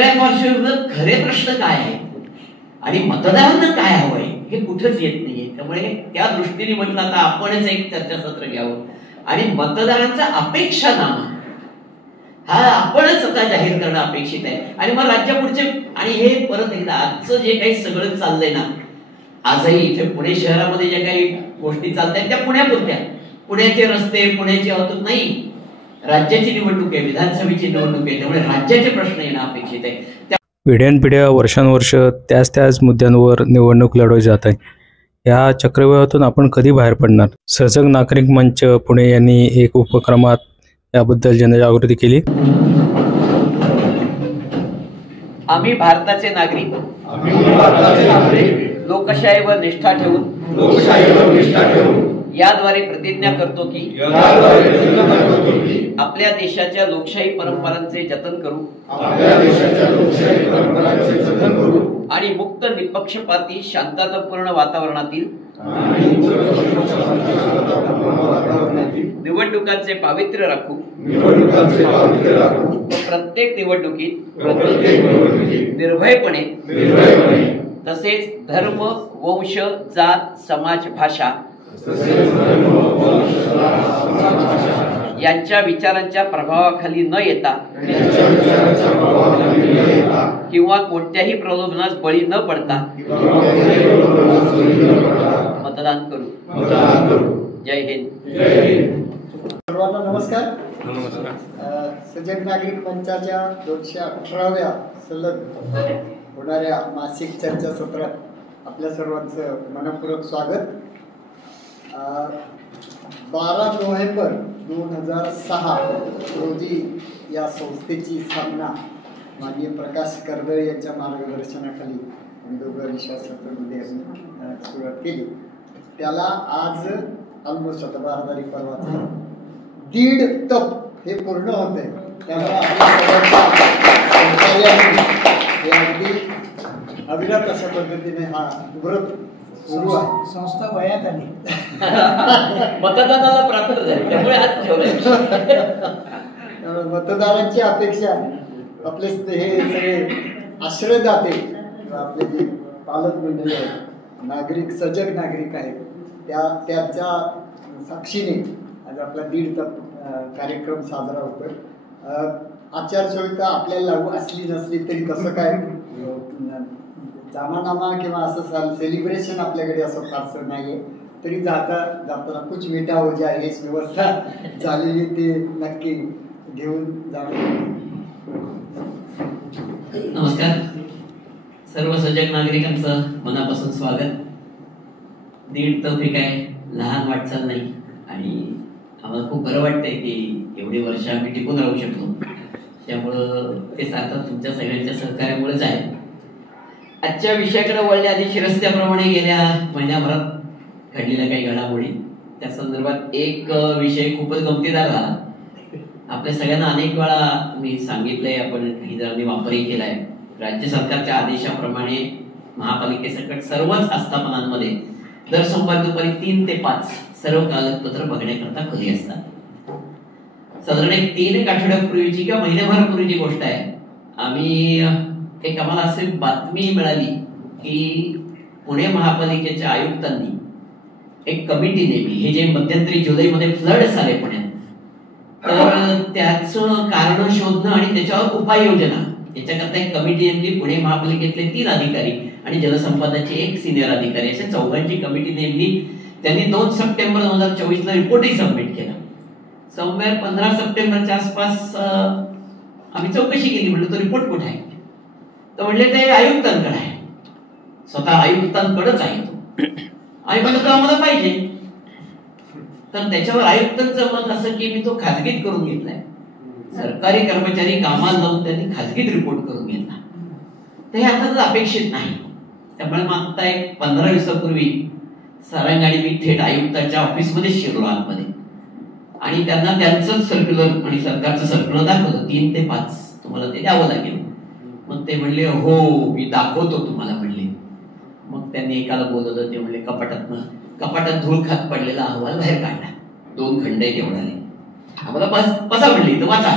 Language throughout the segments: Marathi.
सगळ्या पार्श्वभूमीवर खरे प्रश्न काय आहेत आणि मतदारांना काय हवंय हे कुठंच येत नाहीये. त्यामुळे त्या दृष्टीने म्हटलं आता आपणच एक चर्चासत्र घ्यावं आणि मतदारांचा अपेक्षानामा हा आपणच आता जाहीर करणं अपेक्षित आहे. आणि मग राज्यापुढचे आणि हे परत एकदा आजचं जे काही सगळं चाललंय ना, आजही इथे पुणे शहरामध्ये ज्या काही गोष्टी चालत आहेत त्या पुण्यापुरत्या, पुण्याचे रस्ते, पुण्याची वाहतूक नाही, राज्याची निवडणूक आहे, विधानसभेची निवडणूक आहे. त्यामुळे राज्याचे प्रश्न येणं अपेक्षित आहे. पिढ्यानपिढ्या वर्षानुवर्ष त्याच मुद्द्यांवर निवडणूक लढवली जात आहे. या चक्रव्यूहातून आपण कधी बाहेर पडणार? सजग नागरिक मंच पुणे यांनी एक उपक्रमात याबद्दल जनजागृती केली. आम्ही भारताचे नागरिक लोकशाहीवर निष्ठा ठेवून याद्वारे प्रतिज्ञा करतो की आपल्या देशाच्या लोकशाही परंपरांचे जतन करू आणि मुक्त निपक्षपाती शांततापूर्ण वातावरणातील निवडणुकांचे पावित्र्य राखू. प्रत्येक निवडणुकीत निर्भयपणे तसेच धर्म, वंश, जात, समाज, भाषा यांच्या विचारांच्या प्रभावाखाली न येता किंवा कोणत्याही प्रलोभनास बळी न पडता मतदान करू. जय हिंद. सर्वांना नमस्कार. सजग नागरिक मंचाच्या 218व्या सलग होणाऱ्या मासिक चर्चासत्रात आपल्या सर्वांचं मनपूर्वक स्वागत. 12 नोव्हेंबर 2006 रोजी या संस्थेची स्थापना माननीय प्रकाश कर्दळे यांच्या मार्गदर्शनाखाली आम्ही दोघं विश्वासपत्रामध्ये सुरुवात केली. त्याला आज ऑलमोस्ट आता 12 तारीख परवाचा 1.5 तप हे पूर्ण होत आहे. त्यामुळे हे अगदी अविरत अशा पद्धतीने हा व्रत सुरू आहे. संस्था वयात आली, मतदानाला प्राप्त झाली, त्यामुळे आज ठेवलंय. मतदारांची अपेक्षा आपले हे सगळे आश्रयदाते आपले जे पालक मंडळी आहेत, नागरिक, सजग नागरिक आहेत, त्याच्या साक्षीने आज आपला 1.5 तप कार्यक्रम साजरा होतोय. आचारसंहिता आपल्याला लागू असली नसली तरी कसं काय जामानामा किंवा असं सेलिब्रेशन आपल्याकडे असं फारसं नाहीये, तरी जाताना कुछ मीठा हो जाए हेच व्यवस्था झालेली, ते नक्की घेऊन जाणं. नमस्कार. सर्व सजग नागरिकांचं मनापासून स्वागत. 1.5 तप हे काय लहान वाटचाल नाही आणि आम्हाला खूप बरं वाटतंय की एवढी वर्ष आम्ही टिकून राहू शकलो. त्यामुळं ते सार्थक तुमच्या सगळ्यांच्या सहकार्यामुळेच आहे. आजच्या विषयाकडे वळण्याआधी शिरस्त्याप्रमाणे गेल्या महिन्याभरात घडलेल्या काही घडामोडी, त्या संदर्भात एक विषय खूपच गमतीदार झाला. आपल्या सगळ्यांना अनेक वेळा मी सांगितलंय, आपण काही जणांनी वापरही केलाय. राज्य सरकारच्या आदेशाप्रमाणे महापालिकेसकट सर्वच आस्थापनांमध्ये दर सोमवार दुपारी 3 ते 5 सर्व कागदपत्र बघण्याकरता खुली असतात. साधारण 3 आठवड्यापूर्वीची किंवा महिन्याभरापूर्वीची गोष्ट आहे. आम्हाला अशी बातमी मिळाली की पुणे महापालिकेच्या आयुक्तांनी एक कमिटी नेमली. हे जे मध्यंतरी जुलैमध्ये फ्लड्स आले पुण्यात, तर त्याचं कारण शोधणं आणि त्याच्यावर उपाययोजना याच्याकरता एक कमिटी नेमली. पुणे महापालिकेतले 3 अधिकारी आणि जलसंपदाचे 1 सिनियर अधिकारी अशा 4घांची कमिटी नेमली. त्यांनी 2 सप्टेंबर 2024 ला रिपोर्टही सबमिट केला. सोमवार 15 सप्टेंबरच्या आसपास आम्ही चौकशी केली. म्हणलं तो रिपोर्ट कुठे आहे? तर म्हणले ते आयुक्तांकडे आहे. स्वतः आयुक्तांकडेच आहे तो. आम्ही म्हणलं तो आम्हाला पाहिजे. तर त्याच्यावर आयुक्तांचं मत असं की मी तो खाजगीत करून घेतलाय. सरकारी कर्मचारी कामाला लावून त्यांनी खाजगीत रिपोर्ट करून घेतला. तर हे आता अपेक्षित नाही. त्यामुळे मग आता एक 15 दिवसापूर्वी सारंग आणि मी थेट आयुक्तांच्या ऑफिसमध्ये शिरलो आतमध्ये आणि त्यांना त्यांचं सर्क्युलर आणि सरकारचं सर्क्युलर दाखवलं. 3 ते 5 तुम्हाला ते द्यावं लागेल. मग ते म्हणले हो मी दाखवतो तुम्हाला म्हणले. मग त्यांनी एकाला बोलवलं. ते म्हणले कपाटात धूळ खात पडलेला अहवाल बाहेर काढला. 2 खंड तेवढाले. आम्हाला बसा म्हणली तर वाचा.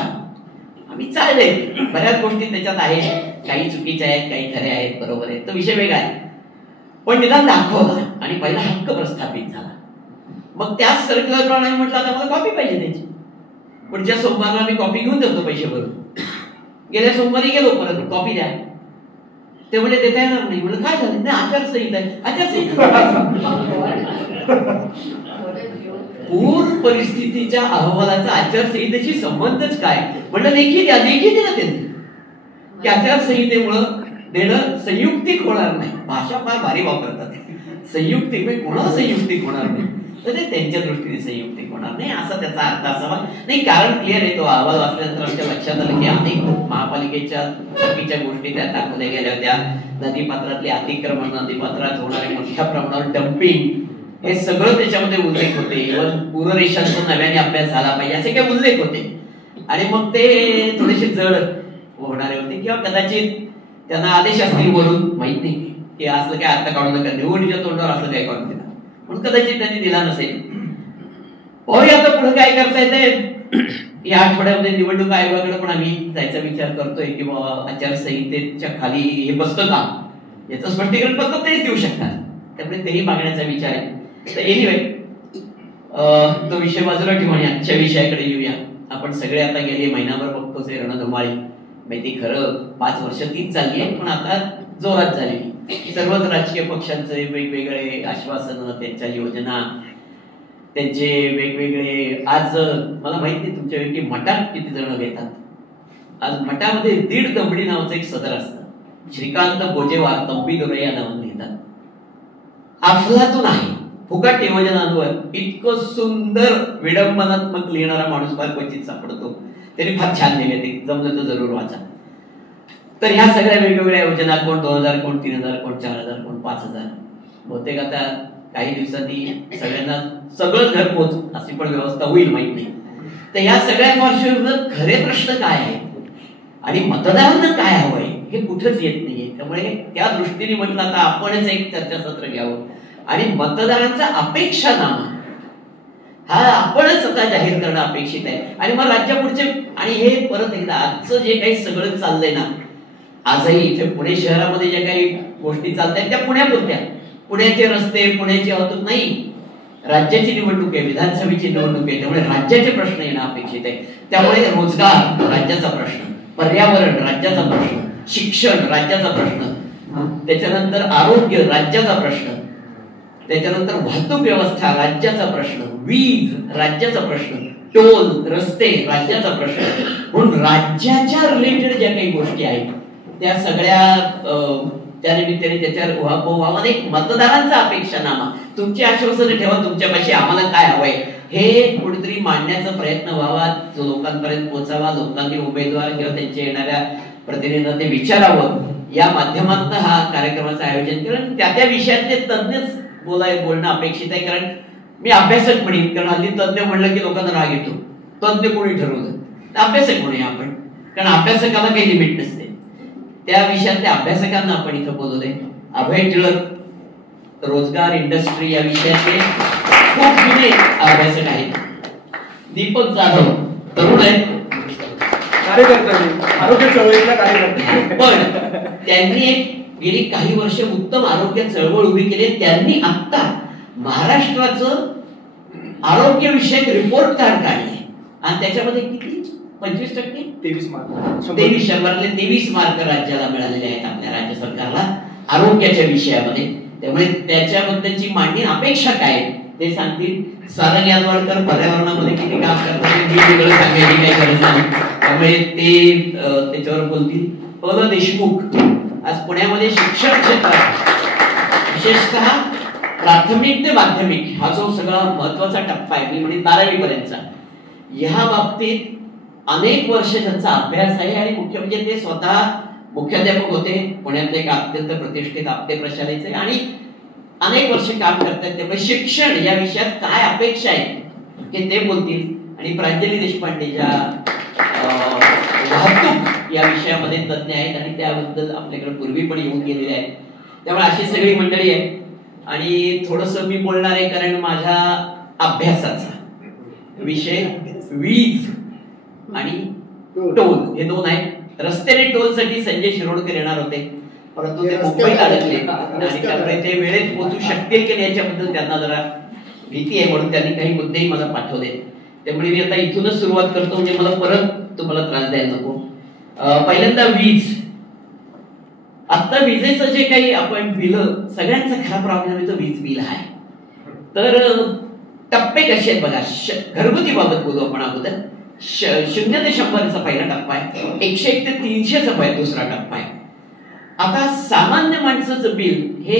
आम्ही चालले, बऱ्याच गोष्टी त्याच्यात आहेत, काही चुकीच्या आहेत, काही खऱ्या आहेत, बरोबर आहे, तो विषय वेगळा आहे. पण निदान दाखवला आणि पहिला हक्क प्रस्थापित झाला. मग त्याच सर्क्युलर प्रमाणे म्हटलं आता मला कॉपी पाहिजे त्याची. पुढच्या सोमवारला मी कॉपी घेऊन देतो पैसे भरून. गेल्या सोमवारी गेलो, परत कॉपी द्या. ते म्हणजे देता येणार नाही. म्हणजे काय झालं? नाही, आचारसंहिता आहे. आचारसंहिता पूर परिस्थितीच्या अहवालाचा आचारसंहितेशी संबंधच काय? म्हणलं लेखी द्या, लेखी दिला त्यांनी की आचारसंहितेमुळं देणं संयुक्तिक होणार नाही. भाषा फार भारी वापरतात. संयुक्तिक म्हणजे कोणाला संयुक्तिक होणार नाही, तर ते त्यांच्या दृष्टीने संयुक्तिक होणार नाही असा त्याचा अर्थ असावा. नाही, कारण क्लिअर आहे. तो अहवाल वाचल्यानंतर आमच्या लक्षात आलं की अनेक महापालिकेच्या चुकीच्या गोष्टी त्यात दाखवल्या गेल्या होत्या. नदीपात्रातले अतिक्रमण, नदीपात्रात होणारे मोठ्या प्रमाणावर डम्पिंग, हे सगळं त्याच्यामध्ये उल्लेख होते. इव्हन पूररेषांचा नव्याने अभ्यास झाला पाहिजे असे काही उल्लेख होते. आणि मग ते थोडेसे जड होणारे होते किंवा कदाचित त्यांना आदेश असतील वरून, माहित नाही की असलं काय आता काढू नका, निवडणुकीच्या तोंडावर असलं काय काढून दिला, म्हणून कदाचित त्यांनी दिला नसेल. आता पुढे काय करता येते? या आठवड्यामध्ये निवडणूक आयोगाकडे पण आम्ही जायचा विचार करतोय की बाबा आचारसंहितेच्या खाली हे बसतं का, याचं स्पष्टीकरण फक्त तेच देऊ शकतात. त्यामुळे तेही मागण्याचा विचार आहे. तर एनिवे, तो विषय बाजूला ठेवून आजच्या विषयाकडे येऊया. आपण सगळे आता गेले महिनाभर बघतोच रणधुमाळी. माहिती खरं 5 वर्ष तीच चालली आहे, पण आता जोरात झालेली. सर्वच राजकीय पक्षांचे वेगवेगळे आश्वासनं, त्यांच्या योजना, त्यांचे वेगवेगळे. आज मला माहित नाही तुमच्यापैकी मठात किती जण घेतात. आज मठामध्ये 1.5 दमडी नावाचं एक सदर असतं. श्रीकांत बोजेवार तंबीदुरे या नावाने लिहितात. अफलातून आहे. फुकट योजनांवर इतकं सुंदर विडंबनात्मक लिहिणारा माणूस फार क्वचित सापडतो. त्यांनी फार छान लिहिले, ते जमलं तर जरूर वाचा. तर ह्या सगळ्या वेगवेगळ्या योजना, कोण 2000, कोण 3000, कोण 4000, कोण 5000. बहुतेक आता काही दिवसांनी सगळ्यांना सगळं घरपोच अशी पण व्यवस्था होईल, माहित नाही. तर ह्या सगळ्या पार्श्वभूमीवर खरे प्रश्न काय आहे आणि मतदारांना काय हवंय हे कुठंच येत नाहीये. त्यामुळे त्या दृष्टीने म्हटलं आता आपणच एक चर्चासत्र घ्यावं आणि मतदारांचा अपेक्षानामा हा आपणच आता जाहीर करणं अपेक्षित आहे. आणि मग राज्यापुढचे, आणि हे परत एकदा आजचं जे काही सगळं चाललंय ना, आजही इथे पुणे शहरामध्ये ज्या काही गोष्टी चालतात त्या पुण्यापुरत्या. पुण्याचे रस्ते, पुण्याची वाहतूक नाही, राज्याची निवडणूक आहे, विधानसभेची निवडणूक आहे. त्यामुळे राज्याचे प्रश्न येणं अपेक्षित आहे. त्यामुळे रोजगार राज्याचा प्रश्न, पर्यावरण राज्याचा प्रश्न, शिक्षण राज्याचा प्रश्न, त्याच्यानंतर आरोग्य राज्याचा प्रश्न, त्याच्यानंतर वाहतूक व्यवस्था राज्याचा प्रश्न, वीज राज्याचा प्रश्न, टोल रस्ते राज्याचा प्रश्न. म्हणून राज्याच्या रिलेटेड ज्या काही गोष्टी आहेत त्या सगळ्या त्या निमित्ताने त्याच्यावर उहापोह व्हावा. एक मतदारांचा अपेक्षानामा, तुमची आश्वासनं ठेवा तुमच्यापाशी, आम्हाला काय हवंय हे कुठेतरी मांडण्याचा प्रयत्न व्हावा, जो लोकांपर्यंत पोहोचावा. लोकांनी उमेदवार किंवा त्यांच्या येणाऱ्या प्रतिनिधींना ते विचारावं. या माध्यमातून हा कार्यक्रमाचं आयोजन केलं. त्या विषयातले तज्ञच बोलणं अपेक्षित आहे. कारण मी अभ्यासक म्हणेन, कारण हल्ली तज्ञ म्हणलं की लोकांना राग येतो. तज्ञ कोणी ठरवलं, अभ्यासक म्हणूया आपण, कारण अभ्यासकाला काही लिमिट नसते. त्या विषयातल्या अभ्यासकांना आपण इथं बोलवलंय. अभय टिळक रोजगार इंडस्ट्री या विषयाचे खूप जुने अभ्यासक आहेत. दीपक जाधव तरुण आहेत, आरोग्य चळवळीतला कार्यकर्ता, पण त्यांनी एक गेली काही वर्ष उत्तम आरोग्य चळवळ उभी केली. त्यांनी आता महाराष्ट्राचं आरोग्य विषयक रिपोर्ट कार्ड काढले आणि त्याच्यामध्ये किती 25% 23 मार्क 23 मार्क राज्याला मिळालेले आहेत, आपल्या राज्य सरकारला आरोग्याच्या विषयामध्ये. त्यामुळे त्याच्याबद्दलची मांडणी अपेक्षा काय ते सांगतील. सारंग यादवाडकर पर्यावरणामध्ये किती काम करतात सांगायची काही गरज नाही, त्यामुळे ते त्याच्यावर बोलतील. प. देशमुख आज पुण्यामध्ये शिक्षण क्षेत्रात विशेषतः प्राथमिक ते माध्यमिक हा जो सगळा महत्वाचा टप्पा आहे, मी म्हणेन 12वी पर्यंतचा, ह्या बाबतीत अनेक वर्ष त्यांचा अभ्यास आहे. आणि मुख्य म्हणजे ते स्वतः मुख्याध्यापक होते पुण्यातले एक अत्यंत प्रतिष्ठित आपटे प्रशालेचे आणि अनेक वर्ष काम करतात. त्यामुळे शिक्षण या विषयात काय अपेक्षा आहे हे ते बोलतील. आणि प्रांजली देशपांडे ज्या वाहतूक या विषयामध्ये तज्ञ आहेत आणि त्याबद्दल आपल्याकडे पूर्वी पण येऊन गेलेले आहेत. त्यामुळे अशी सगळी मंडळी आहे. आणि थोडस मी बोलणार आहे, कारण माझ्या अभ्यासाचा विषय वीज आणि टोल हे दोन आहेत. रस्त्याने टोलसाठी संजय शिरोडकर येणार होते, परंतु ते मुंबईत अडकले आणि त्यामुळे ते वेळेत पोहोचू शकतील की नाही याच्याबद्दल त्यांना जरा भीती आहे, म्हणून त्यांनी काही मुद्देही मला पाठवले. त्यामुळे मी आता इथूनच सुरुवात करतो, म्हणजे मला परत तुम्हाला त्रास द्यायला नको. पहिल्यांदा वीज. आता विजेचं जे काही आपण बिल, सगळ्यांचा खरा प्रॉब्लेम आहे तो वीज बिल आहे. तर टप्पे कसे आहेत बघा. घरगुती बाबत बोलू आपण अगोदर. 0 ते 100 पहिला टप्पा आहे, 101 ते 300 दुसरा टप्पा आहे. आता सामान्य माणसाचं बिल हे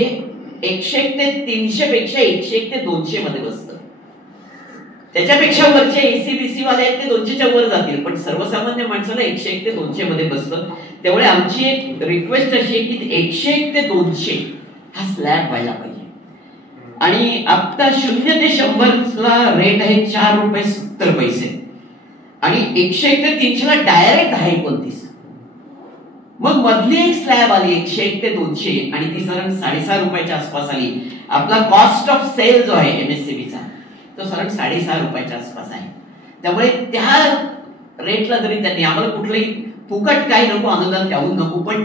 101 ते 300 पेक्षा 101 ते 200 मध्ये बसतं. त्याच्यापेक्षा वरचे एसीबीसी वाले आहेत ते 200च्या वर जातील, पण सर्वसामान्य माणसाला 101 ते 200 मध्ये बसतं. त्यामुळे आमची एक रिक्वेस्ट अशी आहे की 101 ते 200 हा स्लॅब व्हायला पाहिजे. आणि आता 0 ते 100 ला रेट आहे 4 रुपये 70 पैसे आणि 101 ते 300 ला डायरेक्ट आहे 29. मग मधली एक स्लॅब आली 101 ते 200 आणि ती साधारण 6.5 रुपयाच्या आसपास आली. आपला कॉस्ट ऑफ सेल जो आहे एमएससीबीचा तो साधारण 6.5 रुपयाच्या आसपास आहे. त्यामुळे त्या रेटला जरी त्यांनी आम्हाला कुठलंही फुकट काही नको, अनुदान द्यावून नको, पण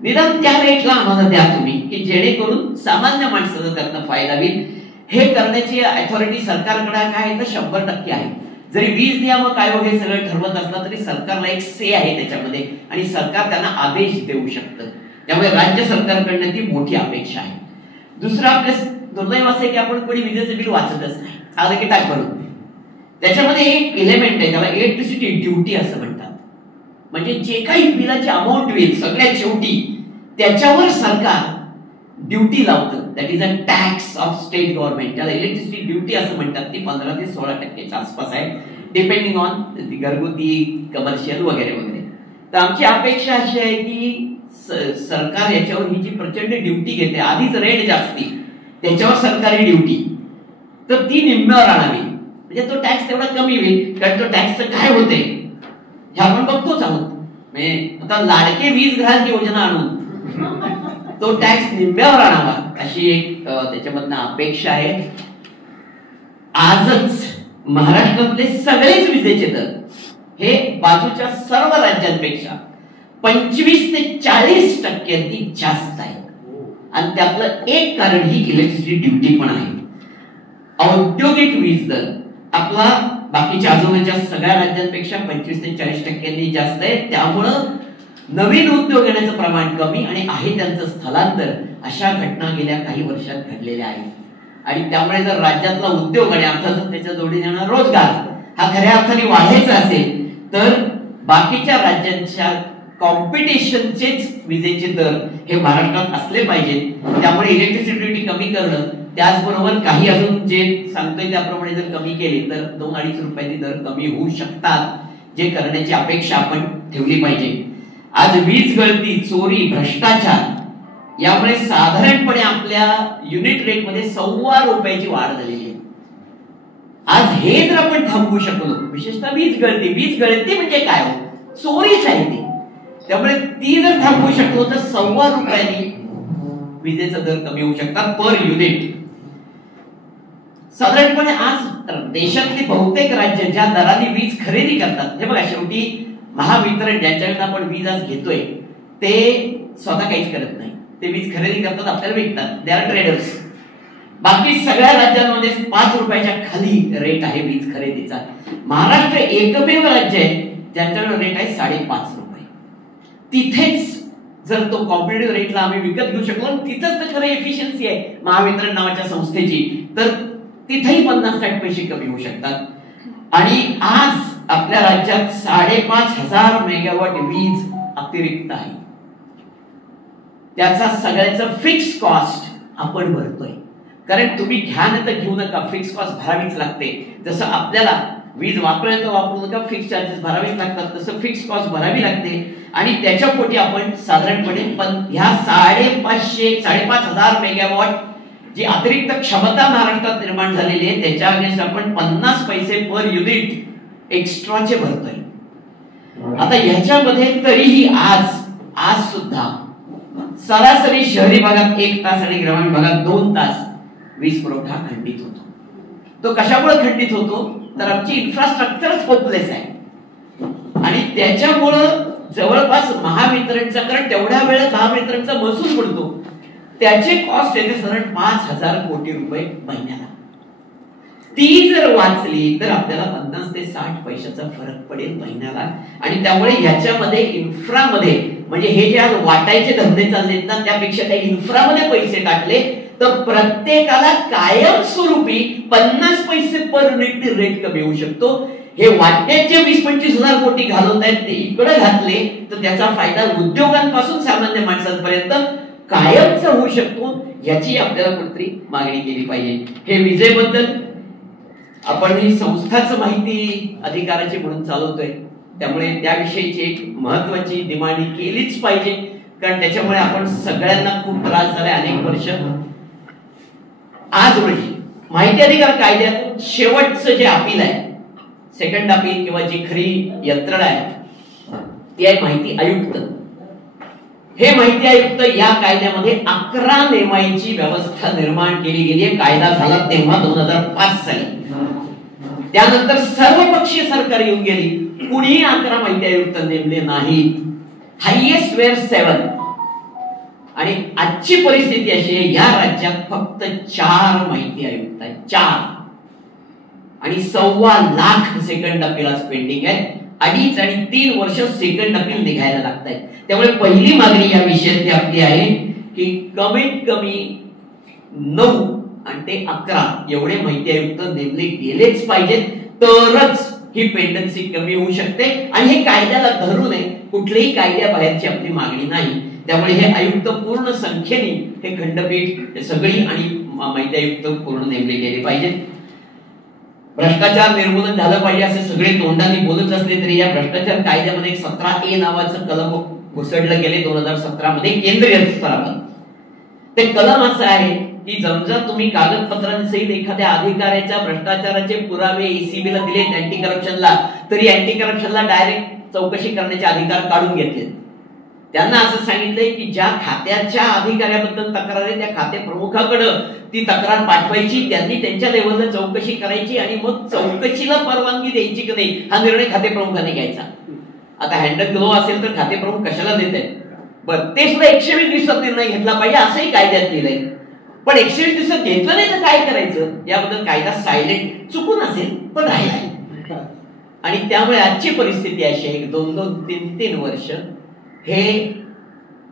निदान त्या रेटला आम्हाला द्या तुम्ही, की जेणेकरून सामान्य माणसाचा त्यातनं फायदा होईल. हे करण्याची अथॉरिटी सरकारकडे काय तर 100% आहे. जरी वीज नियामक आयोग हे सगळं ठरवत असला तरी सरकारला एक से आहे त्याच्यामध्ये आणि सरकार त्यांना आदेश देऊ शकतं. त्यामुळे राज्य सरकारकडनं ती मोठी अपेक्षा आहे. दुसरं आपल्या दुर्दैव असं आहे की आपण कोणी विजेचं बिल वाचतच नाही, आलं की टाक भरून. त्याच्यामध्ये एक एलिमेंट आहे, त्याला इलेक्ट्रिसिटी ड्युटी असं म्हणतात. म्हणजे जे काही बिलाची अमाऊंट होईल सगळ्यात शेवटी त्याच्यावर सरकार ड्युटी लावतं. That is a tax of state government. त्याला इलेक्ट्रिसिटी ड्युटी असं म्हणतात. ती 15 ते 16% आसपास आहे, डिपेंडिंग ऑन घरगुती, कमर्शियल वगैरे वगैरे. तर आमची अपेक्षा अशी आहे की सरकार याच्यावर ही जी प्रचंड ड्युटी घेते, आधीच रेट जास्ती, त्याच्यावर सरकारी ड्युटी, तर ती निम्म्यावर आणावी. म्हणजे तो टॅक्स तेवढा कमी होईल. कारण तो टॅक्सचं काय होते हे आपण बघतोच आहोत. म्हणजे आता लाडके वीज ग्राहक योजना आणून तो टॅक्स निम्म्यावर आणावा अशी एक त्याच्यामधनं अपेक्षा आहे. आजच महाराष्ट्रातले सगळेच विजेचे दर हे बाजूच्या सर्व राज्यांपेक्षा 25 ते 40% जास्त आहे. आणि त्यातलं एक कारण ही इलेक्ट्रिसिटी ड्युटी पण आहे. औद्योगिक वीज दर आपला बाकीच्या आजूबाजूच्या सगळ्या राज्यांपेक्षा 25 ते 40% जास्त आहे. त्यामुळं नवीन उद्योग येण्याचं प्रमाण कमी आणि आहे त्यांचं स्थलांतर, अशा घटना गेल्या काही वर्षात घडलेल्या आहेत. आणि त्यामुळे जर राज्यातला उद्योग आणि अर्थातच त्याच्या जोडीने येणारा रोजगार हा खऱ्या अर्थाने वाढायचा असेल तर बाकीच्या राज्यांच्या कॉम्पिटिशनचेच विजेचे दर हे महाराष्ट्रात असले पाहिजेत. त्यामुळे इलेक्ट्रिसिटी ड्युटी कमी करणं, त्याचबरोबर काही अजून जे सांगतोय त्याप्रमाणे जर कमी केले तर 2-2.5 रुपयांनी दर कमी होऊ शकतात, जे करण्याची अपेक्षा आपण ठेवली पाहिजे. आज वीज गळती, चोरी, भ्रष्टाचार यामुळे साधारणपणे आपल्या युनिट रेट मध्ये 1.25 रुपयाची वाढ झालेली आहे. आज हे जर आपण थांबवू शकलो, विशेषतः वीज गळती म्हणजे काय हो, चोरीच आहे ती. त्यामुळे ती जर थांबवू शकलो तर 1.25 रुपयांनी विजेचा दर कमी होऊ शकतात पर युनिट. साधारणपणे आज देशातली बहुतेक राज्य ज्या दराने वीज खरेदी करतात, हे बघा शेवटी महावितरण ज्यांच्याकडे आपण वीज आज घेतोय ते स्वतः काहीच करत नाही, ते वीज खरेदी करतात, आपल्याला विकतात. They are traders. बाकी सगळ्या राज्यांमध्ये 5 रुपयाच्या खाली रेट आहे वीज खरेदीचा. महाराष्ट्र एकमेव राज्य आहे ज्यांच्याकडे रेट आहे 5.5 रुपये. तिथेच जर तो कॉम्पिटिटिव्ह रेटला आम्ही विकत घेऊ शकलो, तिथंच तर खरं एफिशियन्सी आहे महावितरण नावाच्या संस्थेची, तर तिथेही 50-60 पैसे कमी होऊ शकतात. आणि आज आपल्या राज्यात 5,500 मेगावॉट वीज अतिरिक्त आहे. त्याचा सगळ्याचा फिक्स कॉस्ट आपण भरतोय. कारण तुम्ही घ्या ना तर घेऊ नका, फिक्स कॉस्ट भरावीच लागते. जसं आपल्याला वीज वापरूया तर वापरू नका, फिक्स चार्जेस भरावीच लागतात, तसं फिक्स कॉस्ट भरावी लागते. आणि त्याच्या पोटी आपण साधारणपणे ह्या 5,500 मेगावॉट जी अतिरिक्त क्षमता महाराष्ट्रात निर्माण झालेली आहे त्याच्या अगेन्स्ट आपण 50 पैसे पर युनिट एक्स्ट्राचे भरतोय. आता ह्याच्यामध्ये तरीही आज सुद्धा सरासरी शहरी भागात 1 तास आणि ग्रामीण भागात 2 तास वीज पुरवठा खंडित होतो. तो कशामुळे खंडित होतो तर आमची इन्फ्रास्ट्रक्चरच होपलेस आहे. आणि त्याच्यामुळं जवळपास महावितरणचा, कारण तेवढ्या वेळेत महावितरणचा महसूल पडतो, त्याचे कॉस्ट येते साधारण 5,000 कोटी रुपये महिन्याला. ती जर वाचली तर आपल्याला 50 ते 60 पैशाचा फरक पडेल महिन्याला. आणि त्यामुळे ह्याच्यामध्ये इन्फ्रामध्ये, म्हणजे हे जे आज वाटायचे धंदे चाललेत ना, त्यापेक्षा त्या इन्फ्रामध्ये पैसे टाकले तर प्रत्येकाला कायमस्वरूपी 50 पैसे पर युनिट रेट कमी होऊ शकतो. हे वाटण्याचे 20-25 हजार कोटी घालवतायत ते इकडे घातले तर त्याचा फायदा उद्योगांपासून सामान्य माणसांपर्यंत कायमचा होऊ शकतो. याची आपल्याला कुठतरी मागणी केली पाहिजे. हे विजेबद्दल आपण ही संस्थाच माहिती अधिकाराची म्हणून चालवतोय, त्यामुळे त्याविषयीची एक महत्वाची दिमाणी केलीच पाहिजे, कारण त्याच्यामुळे आपण सगळ्यांना खूप त्रास झालाय अनेक वर्ष. आज रोजी माहिती अधिकार कायद्यात शेवटचं जे अपील आहे, सेकंड अपील किंवा जी खरी यंत्रणा आहे ती आहे माहिती आयुक्त. हे माहिती आयुक्त या कायद्यामध्ये 11 नेमायची व्यवस्था निर्माण केली गेली आहे. कायदा झाला तेव्हा 2005 साली. त्यानंतर सर्वपक्षीय सरकार येऊन गेली, कुणीही 11 माहिती आयुक्त नेमले नाहीत. Highest where 7. आणि आजची परिस्थिती अशी आहे, या राज्यात फक्त 4 माहिती आयुक्त आहेत, 4. आणि 1.25 लाख सेकंड अपील आज पेंडिंग आहेत. 2.5 आणि 3 वर्ष सेकंड अपील निघायला लागत आहेत. त्यामुळे पहिली मागणी या विषयातली आपली आहे की कमीत कमी 9 आणि ते 11 एवढे माहिती आयुक्त नेमले गेलेच पाहिजेत, तरच ही पेंडन्सी कमी होऊ शकते. आणि हे कायद्याला धरू नये, कुठल्याही कायद्याबाहेरची आपली मागणी नाही. त्यामुळे हे आयुक्त पूर्ण संख्येने, हे खंडपीठ सगळी आणि माहिती आयुक्त पूर्ण नेमले गेले पाहिजेत. भ्रष्टाचार निर्मूलन झालं पाहिजे असे सगळे तोंडाने बोलत असले तरी या भ्रष्टाचार कायद्यामध्ये 17A नावाचं कलम घुसडलं गेले 2017 मध्ये केंद्रीय स्तरावर. ते कलम असं आहे की समजा तुम्ही कागदपत्रांसहित एखाद्या अधिकाऱ्याच्या भ्रष्टाचाराचे पुरावे एसीबीला दिले अँटी करप्शनला, तरी अँटी करप्शनला डायरेक्ट चौकशी करण्याचे अधिकार काढून घेतले. त्यांना असं सांगितलंय की ज्या खात्याच्या अधिकाऱ्याबद्दल तक्रार आहे त्या खाते प्रमुखाकडे ती तक्रार पाठवायची, त्यांनी त्यांच्या लेवलला चौकशी करायची आणि मग चौकशीला परवानगी द्यायची की नाही हा निर्णय खाते प्रमुखाने घ्यायचा. आता हँडल ग्लो असेल तर खाते प्रमुख कशाला देत आहेत? बरं, ते सुद्धा 120 दिवसात निर्णय घेतला पाहिजे असंही कायद्यात लिहिलंय. पण 120 दिवसात घेतलं नाही तर काय करायचं याबद्दल कायदा सायलेंट, चुकून असेल पण राहिला. आणि त्यामुळे आजची परिस्थिती अशी आहे की 2-2, 3-3 वर्ष हे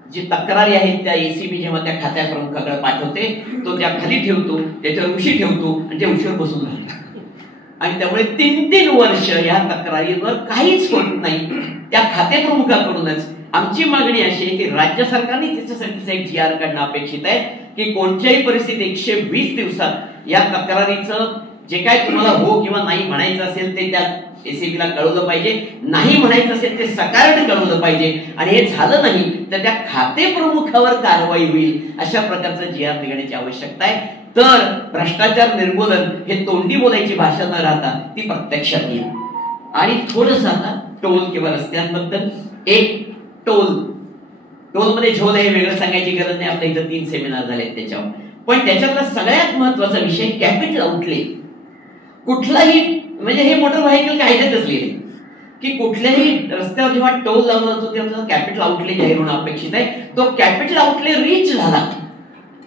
जी तक्रारी आहेत त्या एसीबी जेव्हा त्या खात्या प्रमुखाकडे पाठवते तो त्या खाली ठेवतो, त्याच्यावर उशी ठेवतो आणि त्या उशीवर बसून राहतो. आणि त्यामुळे 3-3 वर्ष या तक्रारीवर काहीच होत नाही त्या खाते प्रमुखाकडूनच. आमची मागणी अशी आहे की राज्य सरकारने त्याच्यासाठीचा एक GR काढणं अपेक्षित आहे की कोणत्याही परिस्थितीत 120 दिवसात या तक्रारीचं जे काय तुम्हाला हो किंवा नाही म्हणायचं असेल ते त्या एसीबीला कळवलं पाहिजे, नाही म्हणायचं असेल ते सकाराने कळवलं पाहिजे. आणि हे झालं नाही तर त्या खाते प्रमुखावर कारवाई होईल अशा प्रकारचं GR निघण्याची आवश्यकता आहे. तर भ्रष्टाचार निर्मूलन हे तोंडी बोलायची भाषा न राहता ती प्रत्यक्षात येईल. आणि थोडंसं आता टोल किंवा रस्त्यांबद्दल, एक टोल मध्ये झोल हे वेगळं सांगायची गरज नाही, आपल्या इथं 3 सेमिनार झाले त्याच्यावर. पण त्याच्यातला सगळ्यात महत्वाचा विषय कॅपिटल आउटले. कुठलाही म्हणजे हे मोटर व्हेकल कायद्यातच लिहिले की कुठल्याही रस्त्यावर जेव्हा टोल लावला जातो तेव्हा कॅपिटल आउटले जाहीर होणं अपेक्षित आहे. तो कॅपिटल आउटले रीच झाला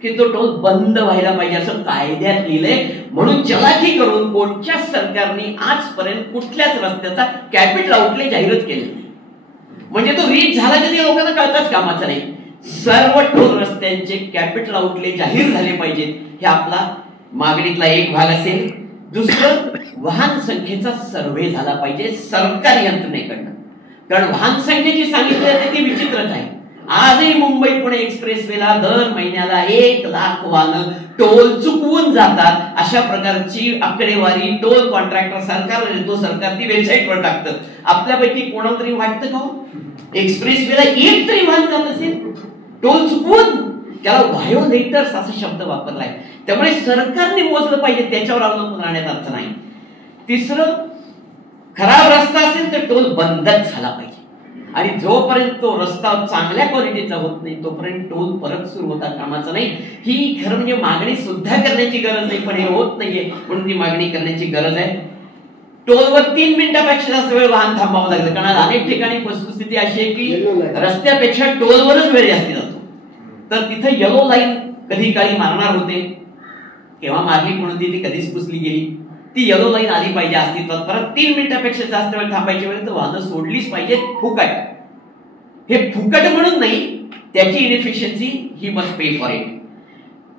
की तो टोल बंद व्हायला पाहिजे असं कायद्यात लिहिलंय. म्हणून चलाखी करून कोणत्याच सरकारने आजपर्यंत कुठल्याच रस्त्याचा कॅपिटल आउटले जाहीरच केले नाही. म्हणजे तो रीच झाला की लोकांना कळताच कामाचा नाही. सर्व टोल रस्त्यांचे कॅपिटल आउटले जाहीर झाले पाहिजेत, हे आपला मागणीतला एक भाग असेल. दुसरं, वाहन संख्येचा सर्व्हे झाला पाहिजे सरकारी यंत्रणेकडनं, कारण वाहन संख्येची सांगितली जाते ती विचित्रच आहे. आजही मुंबई पुणे एक्सप्रेसवेला दर महिन्याला 1 लाख वाहनं टोल चुकवून जातात. अशा प्रकारची आकडेवारी टोल कॉन्ट्रॅक्टर सरकारला देतो, सरकार ती वेबसाईटवर टाकतं. आपल्यापैकी कोणाला तरी वाटतं का एक्सप्रेसवेला एक तरी वाहन जात असेल टोल चुकवून? त्याला व्हायोलेटर्स असा शब्द वापरलाय. त्यामुळे सरकारने मोजलं पाहिजे, त्याच्यावर अवलंबून राहण्यात अर्थ नाही. तिसरं, खराब रस्ता असेल तर टोल बंदच झाला पाहिजे. आणि जोपर्यंत तो रस्ता चांगल्या क्वालिटीचा होत नाही तोपर्यंत टोल परत सुरू होता कामाचा नाही. ही खरं म्हणजे मागणी सुद्धा करण्याची गरज नाही, पण हे होत नाहीये म्हणून ती मागणी करण्याची गरज आहे. टोलवर 3 मिनिटापेक्षा जास्त वेळ वाहन थांबावं लागतं, कारण अनेक ठिकाणी वस्तुस्थिती अशी आहे की रस्त्यापेक्षा टोलवरच वेळ जास्ती जातो. तर तिथे येलो लाईन कधी काळी मारणार होते, केव्हा मारली कोण होती ती कधीच पुसली गेली. ती येलो लाईन आली पाहिजे अस्तित्वात. परत 3 मिनिटापेक्षा जास्त वेळ थांबायची वेळ तर वाहनं सोडलीच पाहिजे फुकट. हे फुकट म्हणून नाही, त्याची inefficiency he must pay for it.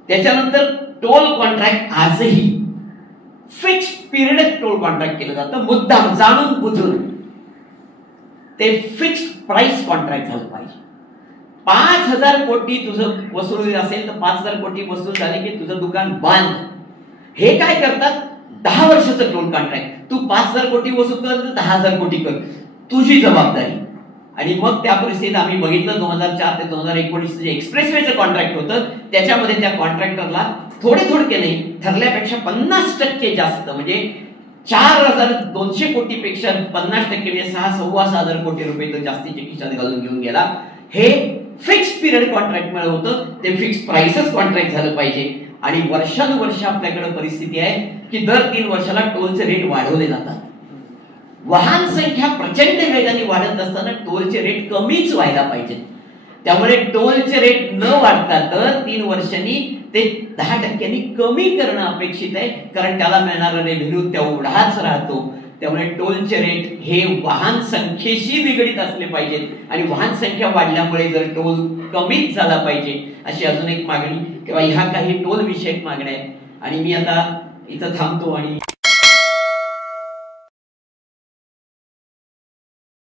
त्याच्यानंतर टोल कॉन्ट्रॅक्ट आजही फिक्स पिरियड टोल कॉन्ट्रॅक्ट केलं जातं, मुद्दाम जाणून बुजून. ते फिक्स प्राइस कॉन्ट्रॅक्ट झालं पाहिजे. 5,000 कोटी तुझं वसूल असेल तर 5,000 कोटी वसूल झाले की तुझं दुकान बंद. हे काय करतात, 10 वर्षाचं टोल कॉन्ट्रॅक्ट. तू 5,000 कोटी वसूल कर तर 10,000 कोटी कर, तुझी जबाबदारी. आणि मग त्या परिस्थितीत आम्ही बघितलं 2004 ते 2019 जे एक्सप्रेसवेचं कॉन्ट्रॅक्ट होतं त्याच्यामध्ये त्या कॉन्ट्रॅक्टरला थोडे नाही, ठरल्यापेक्षा 50% जास्त, म्हणजे 4,200 कोटीपेक्षा 50% म्हणजे 6,500 कोटी रुपये तो जास्तीचे खिशात घालून घेऊन गेला. हे फिक्स पिरियड कॉन्ट्रॅक्ट मुळे होतं. ते फिक्स प्राइसच कॉन्ट्रॅक्ट झालं पाहिजे. आणि वर्षानुवर्ष आपल्याकडे परिस्थिती आहे की दर 3 वर्षाला टोलचे रेट वाढवले जातात. वाहन संख्या प्रचंड वेगाने वाढत असताना टोलचे रेट कमीच व्हायला पाहिजेत. त्यामुळे टोलचे रेट न वाढता दर 3 वर्षांनी ते 10% कमी करणं अपेक्षित आहे, कारण त्याला मिळणारा रेव्हेन्यू तेवढाच राहतो. त्यामुळे टोलचे रेट हे वाहन संख्येशी निगडीत असले पाहिजेत. आणि वाहन संख्या वाढल्यामुळे जर टोल कमीच झाला पाहिजे अशी अजून एक मागणी किंवा ह्या काही टोल विषयक मागण्या आहेत. आणि मी आता इथं थांबतो आणि